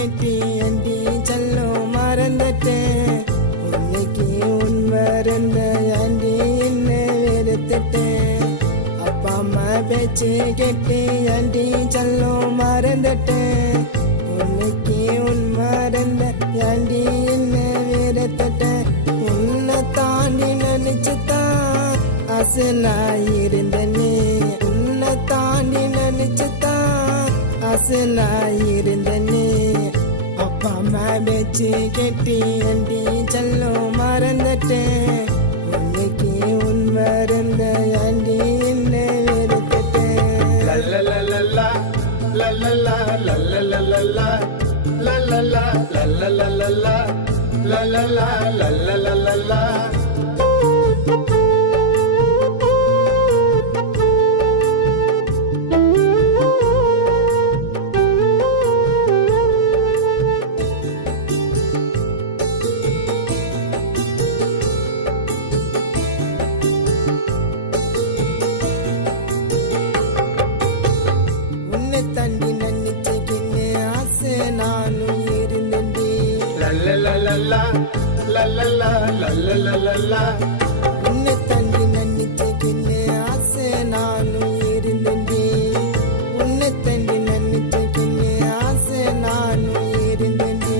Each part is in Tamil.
கெட்டி அண்டி செல்லும் மறந்துட்டேன். உன்னைக்கு உன் மறந்த ஆண்டி என்ன வெறுத்துட்டேன். அப்பா அம்மா பேச்சு கெட்டி அண்டி செல்லும் மறந்துட்டேன். உன்னைக்கு உன் மறந்த ஆண்டி என்ன வெறுத்துட்டேன். உன்னை தாண்டி நினைச்சுதான் ஆசைலாம் இருந்தனே. உன்னை தாண்டி நினைச்சுதான் ஆசைலாம் இருந்தனே. அப்பா அம்மா பேச்சு கெட்டி அண்டி செல்லும் மறந்துட்டேன். உன்னைக்கு உன் மறந்த ஆண்டி என்ன வெறுத்துட்டேன். லல்லலல்லா லல்லலா லல்லலல்லா லல்லலா லல்லலல்லா லல்லலா லல்லலல்லா. தண்டி நன்னிச்சுக்கின்னு ஆசை நானும் இருந்தேன்டி. லல்லலல்லா லல்லலா லல்லலல்லா. உன்னை தண்டி நன்னிச்சுக்கின்னு ஆசை நானும் இருந்தேன்டி. உன்னை தண்டி நன்னிச்சுக்கின்னு ஆசை நானும் இருந்தேன்டி.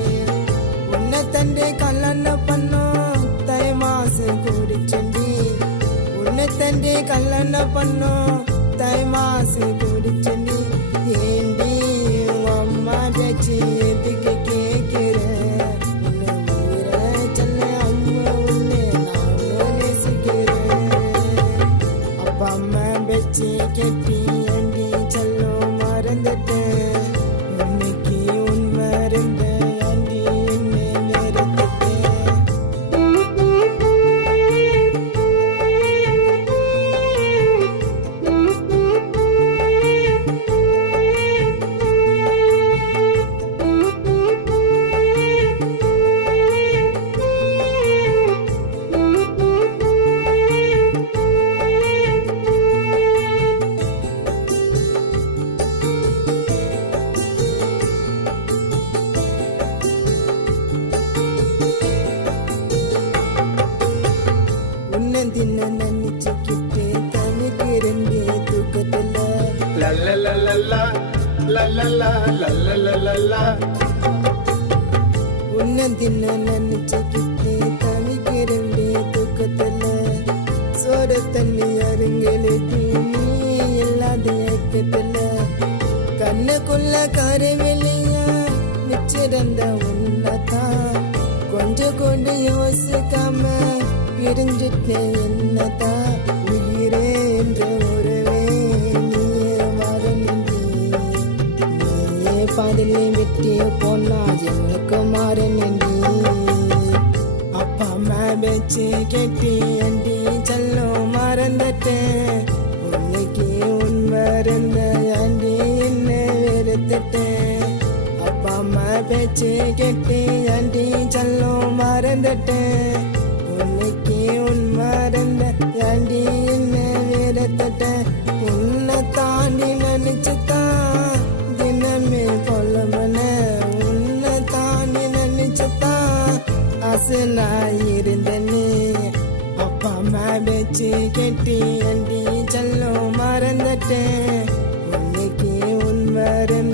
உன்னை தண்டே கல்யாணம் பண்ணோம் தை மாசம் குடிச்சண்டி. உன்னை தண்டே கல்யாணம் பண்ணோம் தை மாசம் குடிச்சண்டி. ஏண்டி அம்மா பேச்சு எதுக்கு கேட்கிற. உன்னை ஊர சொல்ல அம்மா உன்னை நானும் நேசிக்கிறேன். அப்பா அம்மா பேச்சு கெட்டி அண்டி சொல்லும் மறந்துட்டேன். உன்னைக்கு உன் மறந்த ஆண்டி என்னை வெறுத்துட்டேன். தின்ன நினைச்சுக்கிட்டு தனிக்கிறே தூக்கத்துல. லல்லலல்லா லல்லலா லல்லலல்லா. உன்னை தின்ன நினைச்சுக்கிட்டு தனிக்கிறே தூக்கத்துல. சோறு தண்ணி அருங்களுக்கு நீ இல்லாத ஏக்கத்துல. கண்ணுக்குள்ள கருவிலையா மிச்சிருந்த உன்னதான் கொஞ்சம் கொண்டு யோசிக்காம பிரிஞ்சிட்டேன். என்னதான் உயிரே என்ற ஒருவே நீயே மறந்து நீயே பாதிலே விட்டு போனா எனக்கு மாறனி. அப்பா அம்மா பேச்சு கெட்டி அண்டி செல்லும் மறந்துட்டேன். உன்னைக்கு உன் மறந்த ஆண்டி என்ன வெறுத்துட்டேன். அப்பா அம்மா பேச்சு கெட்டி அண்டி செல்லும் மறந்துட்டேன். உன்னைக்கு உன் மறந்த ஆண்டி என்ன வெறுத்துட்டேன். உன்னை தாண்டி நினைச்சுதான் தினமே கொல்லமன. உன்னை தாண்டி நினைச்சுதான் ஆசை நான் இருந்தனே. அப்பா அம்மா பேச்சு கெட்டி அண்டி செல்லும் மறந்துட்டேன். உன்னைக்கு உன் மறந்த